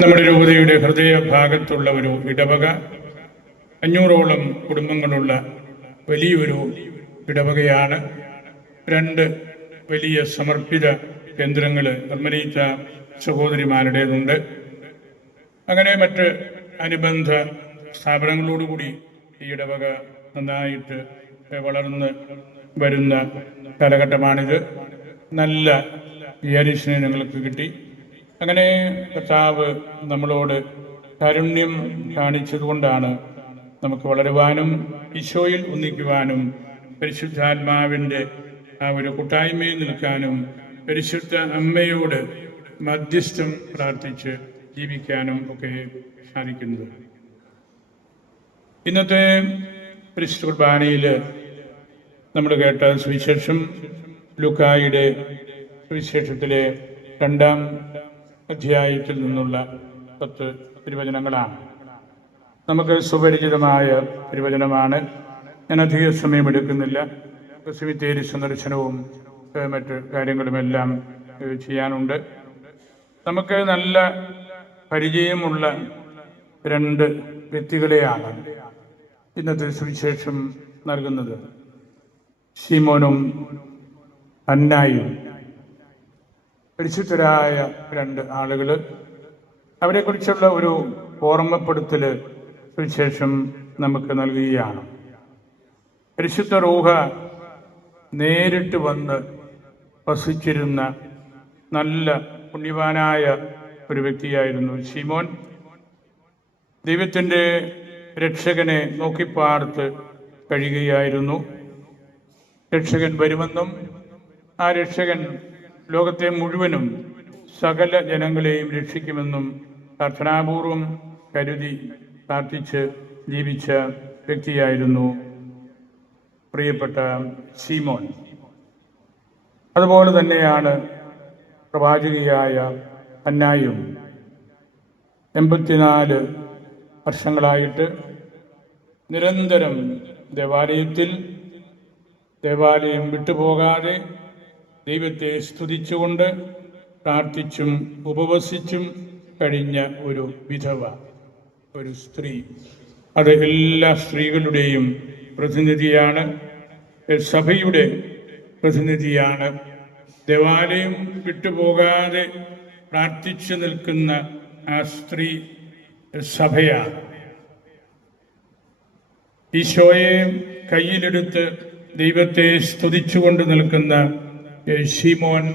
നമ്മുടെ രൂപതയുടെ ഹൃദയഭാഗത്തുള്ള ഒരു ഇടവക, 500ഓളം കുടുംബങ്ങളുള്ള വലിയൊരു ഇടവകയാണ്. 2 വലിയ സമർപ്പിത കേന്ദ്രങ്ങൾ കർമ്മലീത്ത സഹോദരിമാരുടേതുണ്ട്. അങ്ങനെ മറ്റ് അനുബന്ധ സ്ഥാപനങ്ങളോടുകൂടി ഈ ഇടവക നന്നായിട്ട് വളർന്ന് വരുന്ന കാലഘട്ടമാണിത്. നല്ല വിയാരിസിനെ ഞങ്ങൾക്ക് കിട്ടി. അങ്ങനെ കർത്താവ് നമ്മളോട് കാരുണ്യം കാണിച്ചതുകൊണ്ടാണ് നമുക്ക് വളരുവാനും ഈശോയിൽ ഒന്നിക്കുവാനും പരിശുദ്ധാത്മാവിൻ്റെ ആ ഒരു കൂട്ടായ്മയിൽ നിൽക്കാനും പരിശുദ്ധ അമ്മയോട് മധ്യസ്ഥം പ്രാർത്ഥിച്ച് ജീവിക്കാനും ഒക്കെ സാധിക്കുന്നത്. ഇന്നത്തെ പരിശുദ്ധ കുർബാനയിൽ നമ്മൾ കേട്ട സുവിശേഷം ലൂക്കായുടെ സുവിശേഷത്തിലെ 2-ാം അധ്യായത്തിൽ നിന്നുള്ള 10 തിരുവചനങ്ങളാണ്. നമുക്ക് സുപരിചിതമായ തിരുവചനമാണ്. ഞാൻ അധിക സമയമെടുക്കുന്നില്ല. സെമിത്തേരി സന്ദർശനവും മറ്റ് കാര്യങ്ങളുമെല്ലാം ചെയ്യാനുണ്ട്. നമുക്ക് നല്ല പരിചയമുള്ള 2 വ്യക്തികളെയാണ് ഇന്നത്തെ സുവിശേഷം നൽകുന്നത്. ശിമോനും അന്നായും, പരിശുദ്ധരായ 2 ആളുകൾ. അവരെക്കുറിച്ചുള്ള ഒരു ഓർമ്മപ്പെടുത്തൽ സുവിശേഷം നമുക്ക് നൽകുകയാണ്. പരിശുദ്ധ റൂഹ നേരിട്ട് വന്ന് വസിച്ചിരുന്ന നല്ല പുണ്യവാനായ ഒരു വ്യക്തിയായിരുന്നു ശിമോൻ. ദൈവത്തിൻ്റെ രക്ഷകനെ നോക്കിപ്പാർത്ത് കഴിയുകയായിരുന്നു. രക്ഷകൻ വരുമെന്നും ആ രക്ഷകൻ ലോകത്തെ മുഴുവനും സകല ജനങ്ങളെയും രക്ഷിക്കുമെന്നും പ്രാർത്ഥനാപൂർവം കരുതി പ്രാർത്ഥിച്ച് ജീവിച്ച വ്യക്തിയായിരുന്നു പ്രിയപ്പെട്ട ശിമോൻ. അതുപോലെ തന്നെയാണ് പ്രവാചകിയായ അന്നായും. 84 വർഷങ്ങളായിട്ട് നിരന്തരം ദേവാലയം വിട്ടുപോകാതെ ദൈവത്തെ സ്തുതിച്ചുകൊണ്ട് പ്രാർത്ഥിച്ചും ഉപവസിച്ചും കഴിഞ്ഞ ഒരു വിധവ, ഒരു സ്ത്രീ. അത് എല്ലാ സ്ത്രീകളുടെയും പ്രതിനിധിയാണ്, സഭയുടെ പ്രതിനിധിയാണ്. ദേവാലയം വിട്ടുപോകാതെ പ്രാർത്ഥിച്ചു നിൽക്കുന്ന ആ സ്ത്രീ സഭയാണ്. ഈശോയെ കയ്യിലെടുത്ത് ദൈവത്തെ സ്തുതിച്ചുകൊണ്ട് നിൽക്കുന്ന ശിമോൻ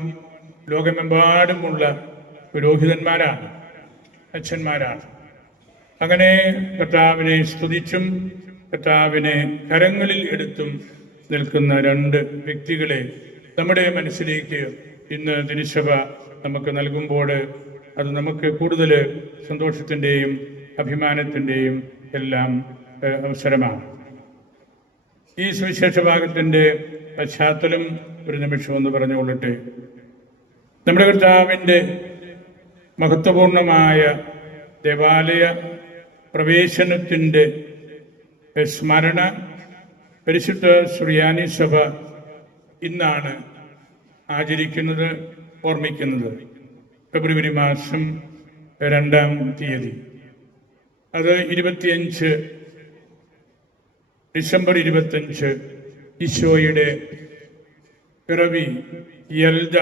ലോകമെമ്പാടുമുള്ള പുരോഹിതന്മാരാണ്, അച്ഛന്മാരാണ്. അങ്ങനെ കർത്താവിനെ സ്തുതിച്ചും കർത്താവിനെ കരങ്ങളിൽ എടുത്തും നിൽക്കുന്ന 2 വ്യക്തികളെ നമ്മുടെ മനസ്സിലേക്ക് ഇന്ന് തിരുസഭ നമുക്ക് നൽകുമ്പോൾ അത് നമുക്ക് കൂടുതൽ സന്തോഷത്തിൻ്റെയും അഭിമാനത്തിൻ്റെയും എല്ലാം അവസരമാണ്. ഈ സുവിശേഷ ഭാഗത്തിൻ്റെ പശ്ചാത്തലം ഒരു നിമിഷം ഒന്ന് പറഞ്ഞുകൊള്ളട്ടെ. നമ്മുടെ കർത്താവിൻ്റെ മഹത്വപൂർണമായ ദേവാലയ പ്രവേശനത്തിൻ്റെ സ്മരണ പരിശുദ്ധ സുറിയാനി സഭ ഇന്നാണ് ആചരിക്കുന്നത്, ഓർമ്മിക്കുന്നത്. ഫെബ്രുവരി മാസം 2-ാം തീയതി. അത് ഡിസംബർ 25 ഈശോയുടെ പിറവി യൽദ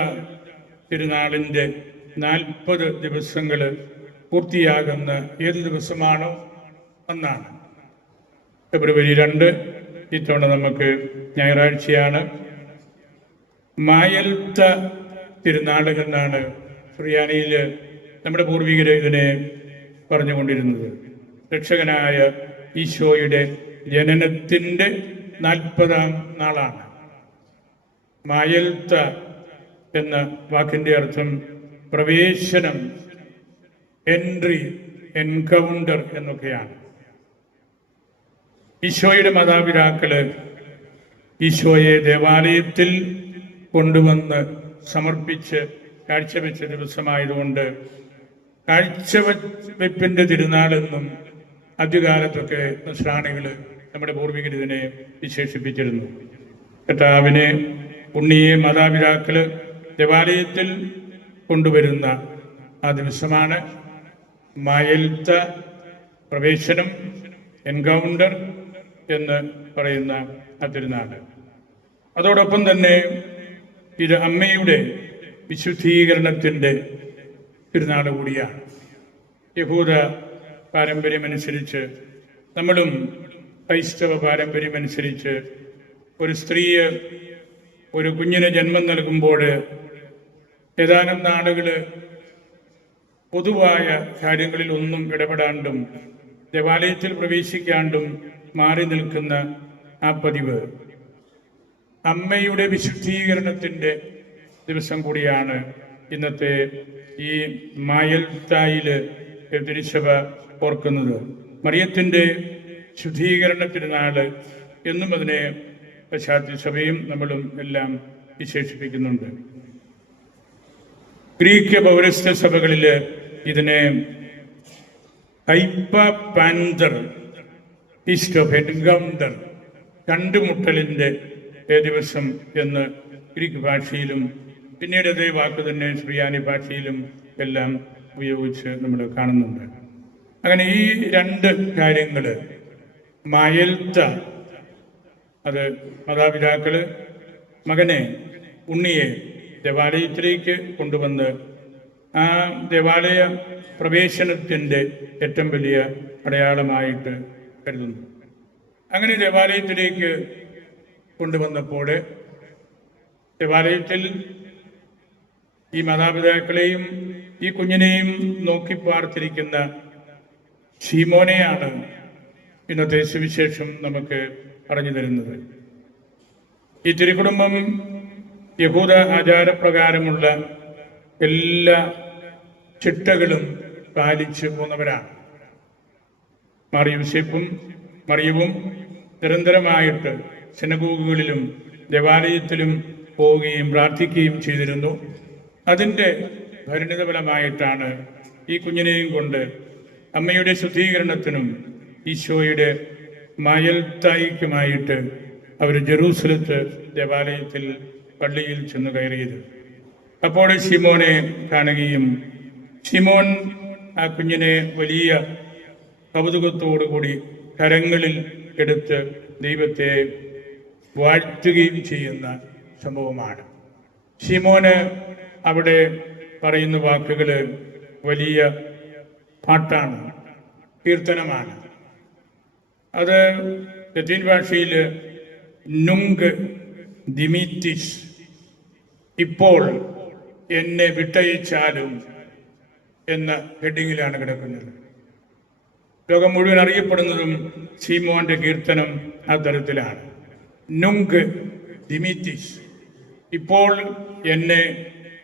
തിരുനാളിൻ്റെ 40 ദിവസങ്ങൾ പൂർത്തിയാകുന്ന ഏത് ദിവസമാണോ അന്നാണ്. ഫെബ്രുവരി 2 ഇത്തവണ നമുക്ക് ഞായറാഴ്ചയാണ്. മായൽത്ത തിരുനാൾ എന്നാണ് സുറിയാനിയിൽ നമ്മുടെ പൂർവികർ ഇതിനെ പറഞ്ഞുകൊണ്ടിരുന്നത്. രക്ഷകനായ ഈശോയുടെ ജനനത്തിൻ്റെ 40-ാം നാളാണ്. മായൽത്ത എന്ന വാക്കിൻ്റെ അർത്ഥം പ്രവേശനം, എൻട്രി, എൻകൗണ്ടർ എന്നൊക്കെയാണ്. ഈശോയുടെ മാതാപിതാക്കള് ഈശോയെ ദേവാലയത്തിൽ കൊണ്ടുവന്ന് സമർപ്പിച്ച് കാഴ്ചവെച്ച ദിവസമായതുകൊണ്ട് കാഴ്ചവെപ്പിൻ്റെ തിരുനാളെന്നും ആദ്യകാലത്തൊക്കെ നസ്രാണികൾ, നമ്മുടെ പൂർവികർ ഇതിനെ വിശേഷിപ്പിച്ചിരുന്നു. കർത്താവിനെ, ഉണ്ണിയെ മാതാപിതാക്കൾ ദേവാലയത്തിൽ കൊണ്ടുവരുന്ന ആ ദിവസമാണ്. മായൽത്ത പ്രവേശനം, എൻകൗണ്ടർ എന്ന് പറയുന്ന ആ തിരുനാൾ. അതോടൊപ്പം തന്നെ ഇത് അമ്മയുടെ വിശുദ്ധീകരണത്തിൻ്റെ തിരുനാൾ കൂടിയാണ്. യഹൂദ പാരമ്പര്യമനുസരിച്ച്, നമ്മളും ക്രൈസ്തവ പാരമ്പര്യമനുസരിച്ച്, ഒരു സ്ത്രീ ഒരു കുഞ്ഞിന് ജന്മം നൽകുമ്പോൾ ഏതാനും നാളുകൾ പൊതുവായ കാര്യങ്ങളിൽ ഒന്നും ഇടപെടാണ്ടും ദേവാലയത്തിൽ പ്രവേശിക്കാണ്ടും മാറി നിൽക്കുന്ന ആ പതിവ് അമ്മയുടെ വിശുദ്ധീകരണത്തിൻ്റെ ദിവസം കൂടിയാണ് ഇന്നത്തെ ഈ മായൽത്തായിൽ തിരുസഭ ഓർക്കുന്നത്. മറിയത്തിൻ്റെ ശുദ്ധീകരണ തിരുനാൾ എന്നും അതിനെ പാശ്ചാത്യ സഭയും നമ്മളും എല്ലാം വിശേഷിപ്പിക്കുന്നുണ്ട്. ഗ്രീക്ക് പൗരസ്ത്യ സഭകളിൽ ഇതിനെ ഹൈപ്പ പാൻതർ, ഈസ്റ്റ് ഓഫ് എൻകൗണ്ടർ, കണ്ടുമുട്ടലിൻ്റെ ദിവസം എന്ന് ഗ്രീക്ക് ഭാഷയിലും പിന്നീട് അതേ വാക്ക് തന്നെ സുറിയാനി ഭാഷയിലും എല്ലാം ഉപയോഗിച്ച് നമ്മൾ കാണുന്നുണ്ട്. അങ്ങനെ ഈ രണ്ട് കാര്യങ്ങൾ, മായൽത്ത, അത് മാതാപിതാക്കൾ മകനെ, ഉണ്ണിയെ ദേവാലയത്തിലേക്ക് കൊണ്ടുവന്ന് ആ ദേവാലയ പ്രവേശനത്തിൻ്റെ ഏറ്റവും വലിയ അടയാളമായിട്ട് കരുതുന്നു. അങ്ങനെ ദേവാലയത്തിലേക്ക് കൊണ്ടുവന്നപ്പോൾ ദേവാലയത്തിൽ ഈ മാതാപിതാക്കളെയും ഈ കുഞ്ഞിനെയും നോക്കി പാർത്തിരിക്കുന്ന ശീമോനെയാണ് ഇന്നത്തെ സുവിശേഷം നമുക്ക് പറഞ്ഞു തരുന്നത്. ഈ തിരുക്കുടുംബം യഹൂദ ആചാരപ്രകാരമുള്ള എല്ലാ ചിട്ടകളും പാലിച്ചു പോന്നവരാണ്. യോസേപ്പും മറിയവും നിരന്തരമായിട്ട് സിനഗോഗുകളിലും ദേവാലയത്തിലും പോവുകയും പ്രാർത്ഥിക്കുകയും ചെയ്തിരുന്നു. അതിൻ്റെ പരിണിതഫലമായിട്ടാണ് ഈ കുഞ്ഞിനെയും കൊണ്ട് അമ്മയുടെ ശുദ്ധീകരണത്തിനും ഈശോയുടെ മായൽത്തായിക്കുമായിട്ട് അവർ ജെറൂസലത്ത് ദേവാലയത്തിൽ പള്ളിയിൽ ചെന്ന് കയറിയത്. അപ്പോൾ ശിമോനെ കാണുകയും ശിമോൻ ആ കുഞ്ഞിനെ വലിയ കൗതുകത്തോടുകൂടി കരങ്ങളിൽ എടുത്ത് ദൈവത്തെ വാഴ്ത്തുകയും ചെയ്യുന്ന സംഭവമാണ്. ശിമോന് അവിടെ പറയുന്ന വാക്കുകൾ വലിയ പാട്ടാണ്, കീർത്തനമാണ്. അത് ലത്തീൻ ഭാഷയിൽ നുങ്ക് ദിമിറ്റിസ്, ഇപ്പോൾ എന്നെ വിട്ടയച്ചാലും എന്ന ഹെഡിങ്ങിലാണ് കിടക്കുന്നത്. ലോകം മുഴുവൻ അറിയപ്പെടുന്നതും ശീമോന്റെ കീർത്തനം ആ തരത്തിലാണ്. നുങ്ക് ദിമിറ്റിസ്, ഇപ്പോൾ എന്നെ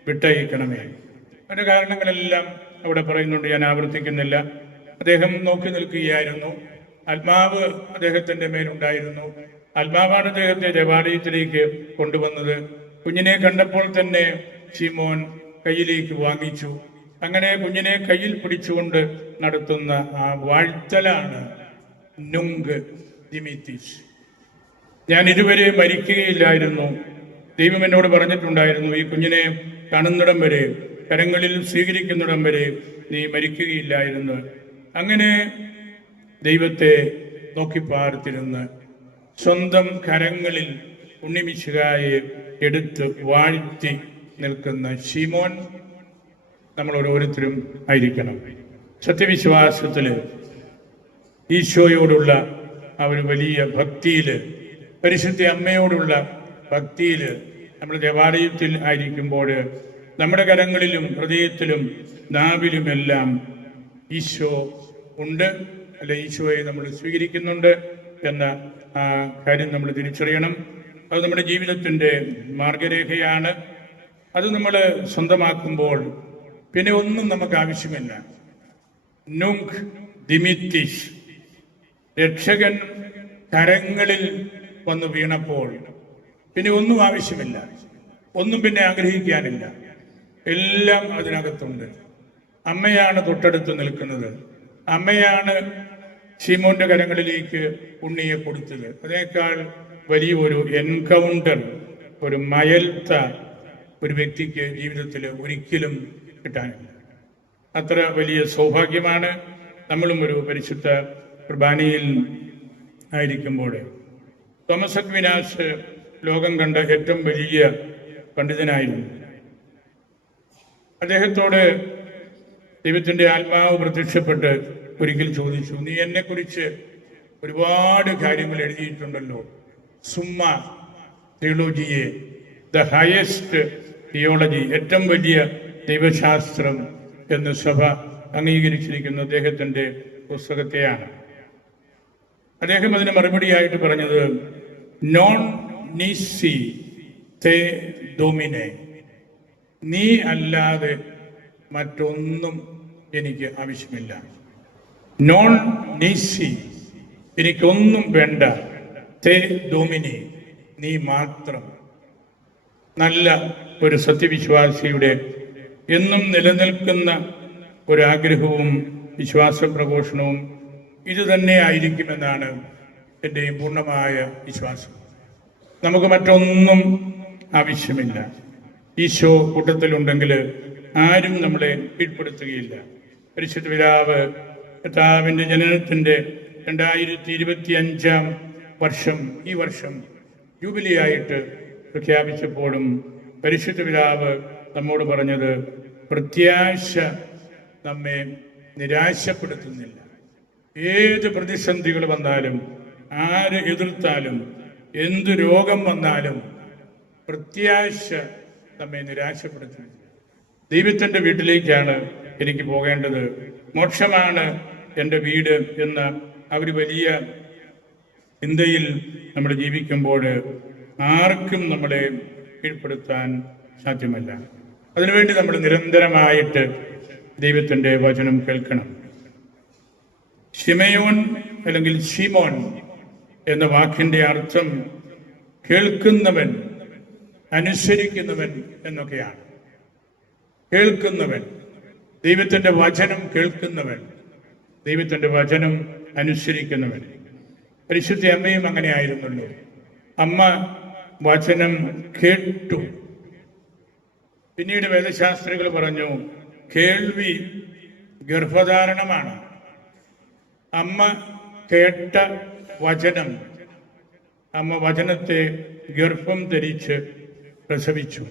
വിട്ടയക്കണമേ. അതിൻ്റെ കാരണങ്ങളെല്ലാം അവിടെ പറയുന്നുണ്ട്, ഞാൻ ആവർത്തിക്കുന്നില്ല. അദ്ദേഹം നോക്കി നിൽക്കുകയായിരുന്നു. ആത്മാവ് അദ്ദേഹത്തിൻ്റെ മേലുണ്ടായിരുന്നു. ആത്മാവാണ് അദ്ദേഹത്തെ ദേവാലയത്തിലേക്ക് കൊണ്ടുവന്നത്. കുഞ്ഞിനെ കണ്ടപ്പോൾ തന്നെ ശിമോൻ കയ്യിലേക്ക് വാങ്ങിച്ചു. അങ്ങനെ കുഞ്ഞിനെ കയ്യിൽ പിടിച്ചുകൊണ്ട് നടത്തുന്ന ആ വാഴ്ത്തലാണ് നുങ്ക് ദിമിറ്റിസ്. ഞാൻ ഇതുവരെ മരിക്കുകയില്ലായിരുന്നു. ദൈവം എന്നോട് പറഞ്ഞിട്ടുണ്ടായിരുന്നു, ഈ കുഞ്ഞിനെ കാണുന്നിടം വരെ, കരങ്ങളിൽ സ്വീകരിക്കുന്നിടം വരെ നീ മരിക്കുകയില്ലായിരുന്നു. അങ്ങനെ ദൈവത്തെ നോക്കിപ്പാർത്തിരുന്ന് സ്വന്തം കരങ്ങളിൽ ഉണ്ണിമിശിഹായെ എടുത്ത് വാഴ്ത്തി നിൽക്കുന്ന ശിമോൻ നമ്മൾ ഓരോരുത്തരും ആയിരിക്കണം. സത്യവിശ്വാസത്തിൽ ഈശോയോടുള്ള ആ ഒരു വലിയ ഭക്തിയിൽ, പരിശുദ്ധ അമ്മയോടുള്ള ഭക്തിയിൽ നമ്മൾ ദേവാലയത്തിൽ ആയിരിക്കുമ്പോൾ നമ്മുടെ കരങ്ങളിലും ഹൃദയത്തിലും നാവിലുമെല്ലാം ഈശോ ഉണ്ട്, അല്ലെ ഈശോയെ നമ്മൾ സ്വീകരിക്കുന്നുണ്ട് എന്ന ആ കാര്യം നമ്മൾ തിരിച്ചറിയണം. അത് നമ്മുടെ ജീവിതത്തിൻ്റെ മാർഗരേഖയാണ്. അത് നമ്മൾ സ്വന്തമാക്കുമ്പോൾ പിന്നെ ഒന്നും നമുക്ക് ആവശ്യമില്ല. നുങ്ക് ദിമിറ്റിസ്, രക്ഷകൻ കരങ്ങളിൽ വന്ന് വീണപ്പോൾ പിന്നെ ഒന്നും ആവശ്യമില്ല, ഒന്നും പിന്നെ ആഗ്രഹിക്കാനില്ല. എല്ലാം അതിനകത്തുണ്ട്. അമ്മയാണ് തൊട്ടടുത്ത് നിൽക്കുന്നത്. അമ്മയാണ് ശിമോന്റെ കരങ്ങളിലേക്ക് ഉണ്ണിയെ കൊടുത്തത്. അതിനേക്കാൾ വലിയൊരു എൻകൗണ്ടർ, ഒരു മയൽത്ത ഒരു വ്യക്തിക്ക് ജീവിതത്തിൽ ഒരിക്കലും കിട്ടാനില്ല. അത്ര വലിയ സൗഭാഗ്യമാണ്. നമ്മളും ഒരു പരിശുദ്ധ കുർബാനയിൽ ആയിരിക്കുമ്പോൾ. തോമസ് അക്വിനാസ് ലോകം കണ്ട ഏറ്റവും വലിയ പണ്ഡിതനായിരുന്നു. അദ്ദേഹത്തോട് ദൈവത്തിൻ്റെ ആത്മാവ് പ്രത്യക്ഷപ്പെട്ട് ഒരിക്കൽ ചോദിച്ചു, നീ എന്നെക്കുറിച്ച് ഒരുപാട് കാര്യങ്ങൾ എഴുതിയിട്ടുണ്ടല്ലോ, സുമ്മ തിയോളജിയെ, ദ ഹയസ്റ്റ് തിയോളജി, ഏറ്റവും വലിയ ദൈവശാസ്ത്രം എന്ന് സഭ അംഗീകരിച്ചിരിക്കുന്ന അദ്ദേഹത്തിൻ്റെ പുസ്തകത്തെയാണ്. അദ്ദേഹം അതിന് മറുപടിയായിട്ട് പറഞ്ഞത്, നോൺ നീസി തേ ഡോമിനെ, നീ അല്ലാതെ മറ്റൊന്നും എനിക്ക് ആവശ്യമില്ല. നോൺ നീസി, എനിക്കൊന്നും വേണ്ട. തേ ഡോമിനി, നീ മാത്രം. നല്ല ഒരു സത്യവിശ്വാസിയുടെ എന്നും നിലനിൽക്കുന്ന ഒരാഗ്രഹവും വിശ്വാസ പ്രഘോഷണവും ഇതുതന്നെ ആയിരിക്കുമെന്നാണ് എൻ്റെയും പൂർണ്ണമായ വിശ്വാസം. നമുക്ക് മറ്റൊന്നും ആവശ്യമില്ല. ഈശോ കൂട്ടത്തിലുണ്ടെങ്കിൽ ആരും നമ്മളെ കീഴ്പ്പെടുത്തുകയില്ല. പരിശുദ്ധ പിതാവ് കർത്താവിൻ്റെ ജനനത്തിൻ്റെ 2025 വർഷം, ഈ വർഷം ജൂബിലി ആയിട്ട് പ്രഖ്യാപിച്ചപ്പോഴും പരിശുദ്ധ പിതാവ് നമ്മോട് പറഞ്ഞത്, പ്രത്യാശ നമ്മെ നിരാശപ്പെടുത്തുന്നില്ല. ഏത് പ്രതിസന്ധികൾ വന്നാലും, ആര് എതിർത്താലും, എന്ത് രോഗം വന്നാലും പ്രത്യാശ നമ്മെ നിരാശപ്പെടുത്തുന്നില്ല. ദൈവത്തിൻ്റെ വീട്ടിലേക്കാണ് എനിക്ക് പോകേണ്ടത്, മോക്ഷമാണ് എൻ്റെ വീട് എന്ന ആ ഒരു വലിയ ചിന്തയിൽ നമ്മൾ ജീവിക്കുമ്പോൾ ആർക്കും നമ്മളെ കീഴ്പ്പെടുത്താൻ സാധ്യമല്ല. അതിനുവേണ്ടി നമ്മൾ നിരന്തരമായിട്ട് ദൈവത്തിൻ്റെ വചനം കേൾക്കണം. ശിമയോൻ അല്ലെങ്കിൽ ശിമോൻ എന്ന വാക്കിൻ്റെ അർത്ഥം കേൾക്കുന്നവൻ, അനുസരിക്കുന്നവൻ എന്നൊക്കെയാണ്. കേൾക്കുന്നവൻ, ദൈവത്തിൻ്റെ വചനം കേൾക്കുന്നവൻ, ദൈവത്തിൻ്റെ വചനം അനുസരിക്കുന്നവൻ. പരിശുദ്ധ അമ്മയും അങ്ങനെ ആയിരുന്നല്ലോ. അമ്മ വചനം കേട്ടു. പിന്നീട് വേദശാസ്ത്രികൾ പറഞ്ഞു, കേൾവി ഗർഭധാരണമാണ്. അമ്മ കേട്ട വചനം, അമ്മ വചനത്തെ ഗർഭം ധരിച്ച് പ്രസവിച്ചു.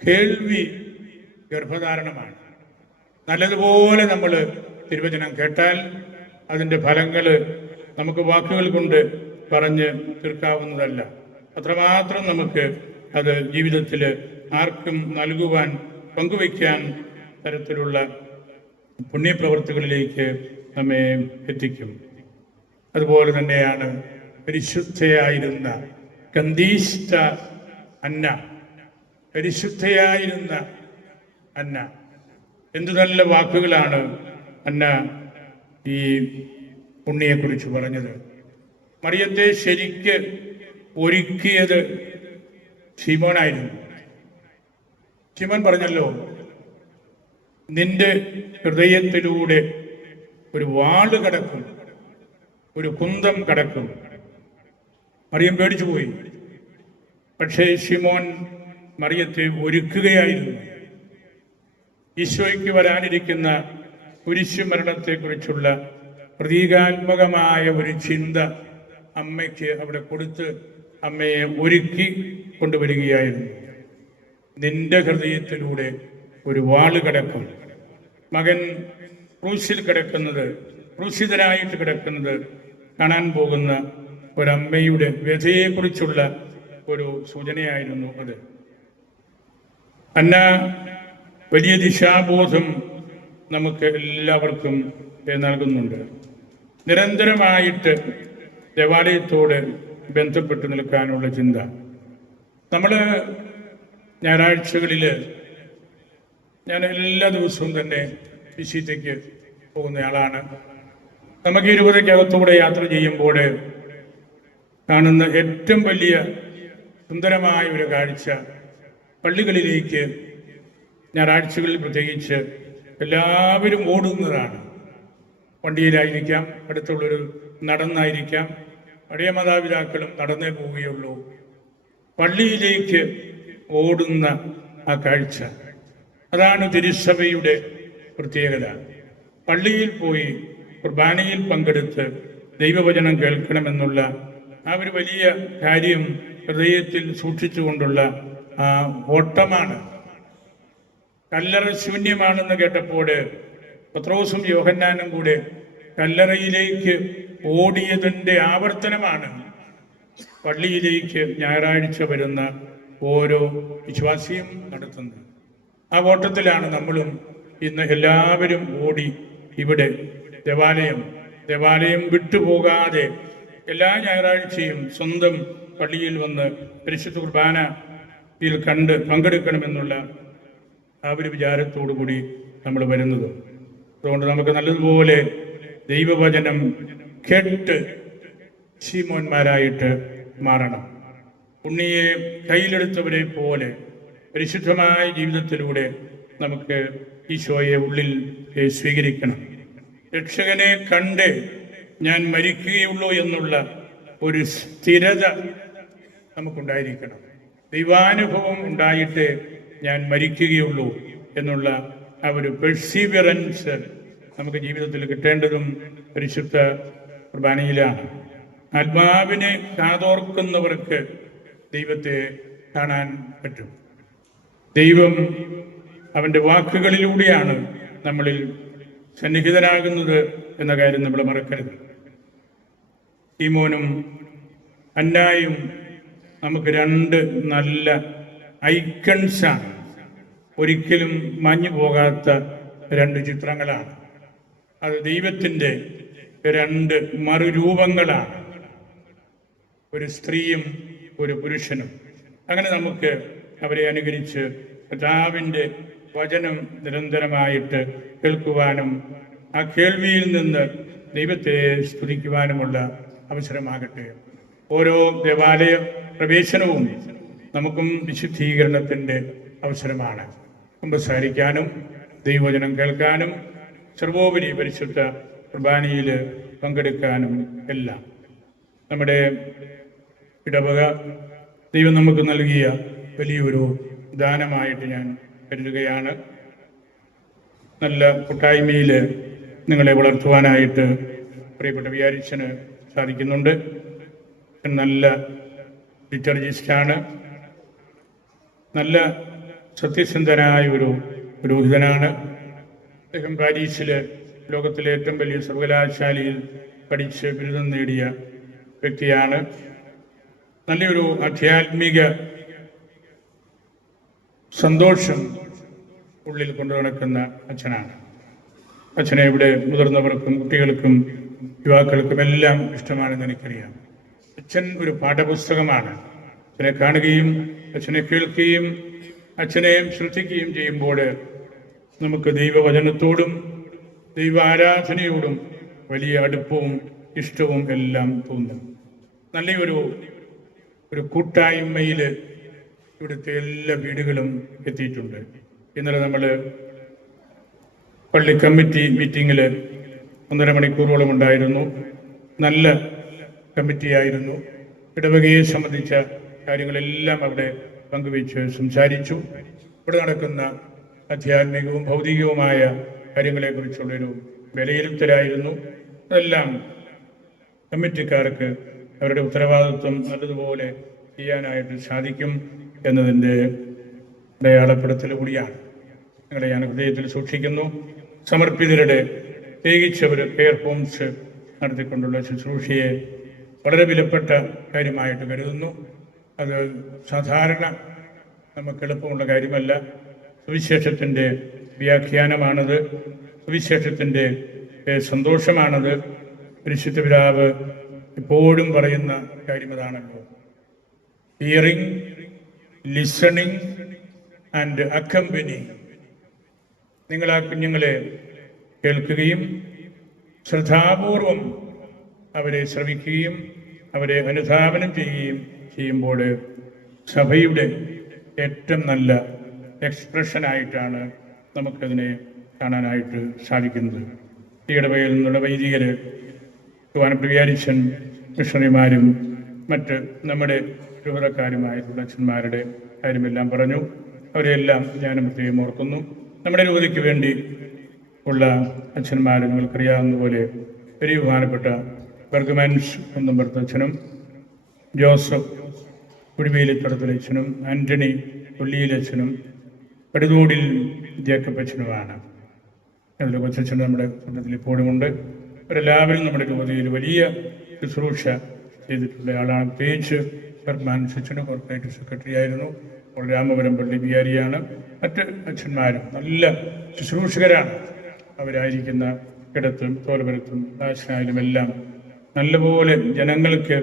കേൾവി ഗർഭധാരണമാണ്. നല്ലതുപോലെ നമ്മൾ തിരുവചനം കേട്ടാൽ അതിൻ്റെ ഫലങ്ങൾ നമുക്ക് വാക്കുകൾ കൊണ്ട് പറഞ്ഞ് തീർക്കാവുന്നതല്ല. അത്രമാത്രം നമുക്ക് അത് ജീവിതത്തിൽ ആർക്കും നൽകുവാൻ, പങ്കുവയ്ക്കാൻ തരത്തിലുള്ള പുണ്യപ്രവർത്തികളിലേക്ക് നമ്മെ എത്തിക്കും. അതുപോലെ തന്നെയാണ് പരിശുദ്ധയായിരുന്ന കന്ദീഷ്ട അന്ന, പരിശുദ്ധയായിരുന്ന അന്ന. എന്തു നല്ല വാക്കുകളാണ് അന്ന ഈ പുണ്യയെക്കുറിച്ച് പറഞ്ഞത്. മറിയത്തെ ശരിക്ക് ഒരുക്കിയത് ശിമോനായിരുന്നു. ശിമോൻ പറഞ്ഞല്ലോ, നിന്റെ ഹൃദയത്തിലൂടെ ഒരു വാള് കടക്കും, ഒരു കുന്തം കടക്കും. മറിയം പേടിച്ചു പോയി. പക്ഷേ ശിമോൻ മറിയത്തെ ഒരുക്കുകയായിരുന്നു. ഈശോയ്ക്ക് വരാനിരിക്കുന്ന കുരിശുമരണത്തെക്കുറിച്ചുള്ള പ്രതീകാത്മകമായ ഒരു ചിന്ത അമ്മയ്ക്ക് അവിടെ കൊടുത്ത് അമ്മയെ ഒരുക്കി കൊണ്ടുവരികയായിരുന്നു. നിന്റെ ഹൃദയത്തിലൂടെ ഒരു വാള് കിടക്കും. മകൻ ക്രൂശിൽ കിടക്കുന്നത്, ക്രൂശിതനായിട്ട് കിടക്കുന്നത് കാണാൻ പോകുന്ന ഒരമ്മയുടെ വ്യഥയെക്കുറിച്ചുള്ള ഒരു സൂചനയായിരുന്നു അത്. അന്ന വലിയ ദിശാബോധം നമുക്ക് എല്ലാവർക്കും നൽകുന്നുണ്ട്. നിരന്തരമായിട്ട് ദേവാലയത്തോട് ബന്ധപ്പെട്ട് നിൽക്കാനുള്ള ചിന്ത. നമ്മൾ ഞായറാഴ്ചകളിൽ, ഞാൻ എല്ലാ ദിവസവും തന്നെ വിശുദ്ധയ്ക്ക് പോകുന്നയാളാണ്. നമുക്ക് 20-ക്കകത്തൂടെ യാത്ര ചെയ്യുമ്പോൾ കാണുന്ന ഏറ്റവും വലിയ സുന്ദരമായ ഒരു കാഴ്ച, പള്ളികളിലേക്ക് ഞായറാഴ്ചകളിൽ പ്രത്യേകിച്ച് എല്ലാവരും ഓടുന്നതാണ്. വണ്ടിയിലായിരിക്കാം, അടുത്തുള്ളൊരു നടന്നായിരിക്കാം. പഴയ മാതാപിതാക്കളും നടന്നേ പോവുകയുള്ളൂ. പള്ളിയിലേക്ക് ഓടുന്ന ആ കാഴ്ച, അതാണ് തിരുസഭയുടെ പ്രത്യേകത. പള്ളിയിൽ പോയി കുർബാനയിൽ പങ്കെടുത്ത് ദൈവവചനം കേൾക്കണമെന്നുള്ള ആ ഒരു വലിയ കാര്യം ഹൃദയത്തിൽ സൂക്ഷിച്ചുകൊണ്ടുള്ള ആ ഓട്ടമാണ്. കല്ലറ ശൂന്യമാണെന്ന് കേട്ടപ്പോൾ പത്രോസും യോഹന്നാനും കൂടെ കല്ലറയിലേക്ക് ഓടിയതിൻ്റെ ആവർത്തനമാണ് പള്ളിയിലേക്ക് ഞായറാഴ്ച വരുന്ന ഓരോ വിശ്വാസിയും നടത്തുന്നത്. ആ ഓട്ടത്തിലാണ് നമ്മളും ഇന്ന് എല്ലാവരും ഓടി ഇവിടെ ദേവാലയം വിട്ടുപോകാതെ എല്ലാ ഞായറാഴ്ചയും സ്വന്തം പള്ളിയിൽ വന്ന് പരിശുദ്ധ കുർബാനയിൽ പങ്കെടുക്കണമെന്നുള്ള ആ ഒരു വിചാരത്തോടു കൂടി നമ്മൾ വരുന്നത്. അതുകൊണ്ട് നമുക്ക് നല്ലതുപോലെ ദൈവവചനം കേട്ട് ശീമോന്മാരായിട്ട് മാറണം. ഉണ്ണിയെ കയ്യിലെടുത്തവരെ പോലെ പരിശുദ്ധമായ ജീവിതത്തിലൂടെ നമുക്ക് ഈശോയെ ഉള്ളിൽ സ്വീകരിക്കണം. രക്ഷകനെ കണ്ട് ഞാൻ മരിക്കുകയുള്ളൂ എന്നുള്ള ഒരു സ്ഥിരത നമുക്കുണ്ടായിരിക്കണം. ദൈവാനുഭവം ഉണ്ടായിട്ട് ഞാൻ മരിക്കുകയുള്ളൂ എന്നുള്ള ആ ഒരു പെർസീവറൻസ് നമുക്ക് ജീവിതത്തിൽ കിട്ടേണ്ടതും പരിശുദ്ധ കുർബാനയിലാണ്. ആത്മാവിനെ കാതോർക്കുന്നവർക്ക് ദൈവത്തെ കാണാൻ പറ്റും. ദൈവം അവൻ്റെ വാക്കുകളിലൂടെയാണ് നമ്മളിൽ സന്നിഹിതനാകുന്നത് എന്ന കാര്യം നമ്മൾ മറക്കരുത്. ശീമോനും അന്നായും നമുക്ക് രണ്ട് നല്ല ഐക്കൺസാണ്. ഒരിക്കലും മാഞ്ഞു പോകാത്ത രണ്ട് ചിത്രങ്ങളാണ്. അത് ദൈവത്തിൻ്റെ രണ്ട് മറുരൂപങ്ങളാണ്, ഒരു സ്ത്രീയും ഒരു പുരുഷനും. അങ്ങനെ നമുക്ക് അവരെ അനുകരിച്ച് കർത്താവിൻ്റെ വചനം നിരന്തരമായിട്ട് കേൾക്കുവാനും ആ കേൾവിയിൽ നിന്ന് ദൈവത്തെ സ്തുതിക്കുവാനുമുള്ള അവസരമാകട്ടെ. ഓരോ ദേവാലയ പ്രവേശനവും നമുക്കും വിശുദ്ധീകരണത്തിൻ്റെ അവസരമാണ്. കുമ്പസാരിക്കാനും ദൈവവചനം കേൾക്കാനും സർവോപരി പരിശുദ്ധ കുർബാനയിൽ പങ്കെടുക്കാനും എല്ലാം. നമ്മുടെ ഇടവക ദൈവം നമുക്ക് നൽകിയ വലിയൊരു ദാനമായിട്ട് ഞാൻ കരുതുകയാണ്. നല്ല കൂട്ടായ്മയിൽ നിങ്ങളെ വളർത്തുവാനായിട്ട് പ്രിയപ്പെട്ട വികാരിച്ചന് സാധിക്കുന്നുണ്ട്. നല്ല ലിറ്റർജിസ്റ്റാണ്, നല്ല സത്യസന്ധനായ ഒരു പുരോഹിതനാണ്. അദ്ദേഹം പാരീസിൽ ലോകത്തിലെ ഏറ്റവും വലിയ സർവകലാശാലയിൽ പഠിച്ച് ബിരുദം നേടിയ വ്യക്തിയാണ്. നല്ലൊരു ആധ്യാത്മിക സന്തോഷം ഉള്ളിൽ കൊണ്ടു നടക്കുന്ന അച്ഛനാണ്. അച്ഛനെ ഇവിടെ മുതിർന്നവർക്കും കുട്ടികൾക്കും യുവാക്കൾക്കും എല്ലാം ഇഷ്ടമാണെന്ന് എനിക്കറിയാം. അച്ഛൻ ഒരു പാഠപുസ്തകമാണ്. അച്ഛനെ കാണുകയും അച്ഛനെ കേൾക്കുകയും അച്ഛനെ ശ്രദ്ധിക്കുകയും ചെയ്യുമ്പോൾ നമുക്ക് ദൈവവചനത്തോടും ദൈവാരാധനയോടും വലിയ അടുപ്പവും ഇഷ്ടവും എല്ലാം തോന്നും. നല്ലൊരു കൂട്ടായ്മയിൽ ഇവിടുത്തെ എല്ലാ വീടുകളും എത്തിയിട്ടുണ്ട്. ഇന്നലെ നമ്മൾ പള്ളി കമ്മിറ്റി മീറ്റിങ്ങിൽ 1.5 മണിക്കൂറോളം ഉണ്ടായിരുന്നു. നല്ല കമ്മിറ്റിയായിരുന്നു. ഇടവകയെ സംബന്ധിച്ച കാര്യങ്ങളെല്ലാം അവിടെ പങ്കുവെച്ച് സംസാരിച്ചു. ഇവിടെ നടക്കുന്ന ആധ്യാത്മികവും ഭൗതികവുമായ കാര്യങ്ങളെക്കുറിച്ചുള്ളൊരു വിലയിരുത്തലായിരുന്നു. അതെല്ലാം കമ്മിറ്റിക്കാർക്ക് അവരുടെ ഉത്തരവാദിത്വം നല്ലതുപോലെ ചെയ്യാനായിട്ട് സാധിക്കും എന്നതിൻ്റെ അടയാളപ്പെടുത്തൽ കൂടിയാണ്. നിങ്ങളെ ഞാൻ ഹൃദയത്തിൽ സൂക്ഷിക്കുന്നു. സമർപ്പിതരുടെ പ്രത്യേകിച്ചവർ കെയർ ഹോംസ് നടത്തിക്കൊണ്ടുള്ള ശുശ്രൂഷയെ വളരെ വിലപ്പെട്ട കാര്യമായിട്ട് കരുതുന്നു. അത് സാധാരണ നമുക്ക് എളുപ്പമുള്ള കാര്യമല്ല. സുവിശേഷത്തിൻ്റെ വ്യാഖ്യാനമാണത്, സുവിശേഷത്തിൻ്റെ സന്തോഷമാണത്. പരിശുദ്ധ പിതാവ് എപ്പോഴും പറയുന്ന കാര്യം അതാണല്ലോ, ഹിയറിംഗ്, ലിസണിങ് ആൻഡ് അക്കമ്പനിങ്. നിങ്ങൾ ആ കുഞ്ഞുങ്ങളെ കേൾക്കുകയും ശ്രദ്ധാപൂർവം അവരെ ശ്രവിക്കുകയും അവരെ അനുധാവനം ചെയ്യുമ്പോൾ സഭയുടെ ഏറ്റവും നല്ല എക്സ്പ്രഷനായിട്ടാണ് നമുക്കതിനെ കാണാനായിട്ട് സാധിക്കുന്നത്. ഈ ഇടവകയിൽ നിന്നുള്ള വൈദികർ, വികാരിച്ചൻ, മിഷണറിമാരും മറ്റ് നമ്മുടെ രൂപതക്കാരുമായിട്ടുള്ള അച്ഛന്മാരുടെ കാര്യമെല്ലാം പറഞ്ഞു. അവരെല്ലാം ഞാനും പ്രത്യേകം ഓർക്കുന്നു. നമ്മുടെ രൂപതയ്ക്ക് വേണ്ടി ഉള്ള അച്ഛന്മാർ നിങ്ങൾക്കറിയാവുന്നതുപോലെ very ബഹുമാനപ്പെട്ട ബർഗമൻസ് കുന്നമ്പുറത്തച്ഛനും ജോസഫ് കുടിവേലിത്തടത്തിലച്ഛനും ആൻ്റണി കൊല്ലിയിലച്ഛനും പടുതോടിൽ ജേക്കബ് അച്ഛനുമാണ്. അതിൽ കൊച്ചച്ഛൻ നമ്മുടെ കൂട്ടത്തിൽ ഇപ്പോഴുമുണ്ട്. അവരെല്ലാവരും നമ്മുടെ രൂപതയിൽ വലിയ ശുശ്രൂഷ ചെയ്തിട്ടുള്ള ആളാണ്. പ്രത്യേകിച്ച് ബർഗ്മാൻസ് അച്ഛന് കോർപ്പറേറ്റ് സെക്രട്ടറി ആയിരുന്നു. ഇപ്പോൾ രാമപുരം പള്ളി വികാരിയാണ്. മറ്റ് അച്ഛന്മാരും നല്ല ശുശ്രൂഷകരാണ്. അവരായിരിക്കുന്ന ഇടത്തും തോലപുരത്തും ദാശനായാലും എല്ലാം നല്ലപോലെ ജനങ്ങൾക്ക്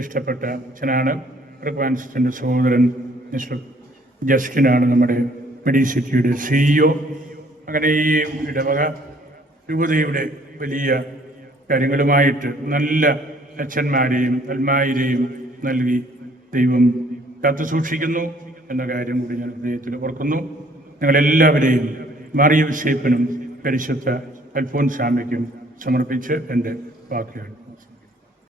ഇഷ്ടപ്പെട്ട അച്ഛനാണ്. ബർഗ്മാൻസിൻ്റെ സഹോദരൻ മിസ്റ്റർ ജസ്റ്റിനാണ് നമ്മുടെ മെഡിസിറ്റിയുടെ CEO. അങ്ങനെ ഈ ഇടവക രൂപതയുടെ വലിയ കാര്യങ്ങളുമായിട്ട് നല്ല അച്ഛന്മാരെയും അൽമായിരെയും നൽകി ദൈവം കാത്തു സൂക്ഷിക്കുന്നു എന്ന കാര്യം കൂടി ഞാൻ ഹൃദയത്തിൽ ഓർക്കുന്നു. ഞങ്ങളെല്ലാവരെയും മാറിയ വിശേപ്പനും പരിശുദ്ധ അൽഫോൻസാമയ്ക്കും സമർപ്പിച്ച് എൻ്റെ വാക്കുകൾ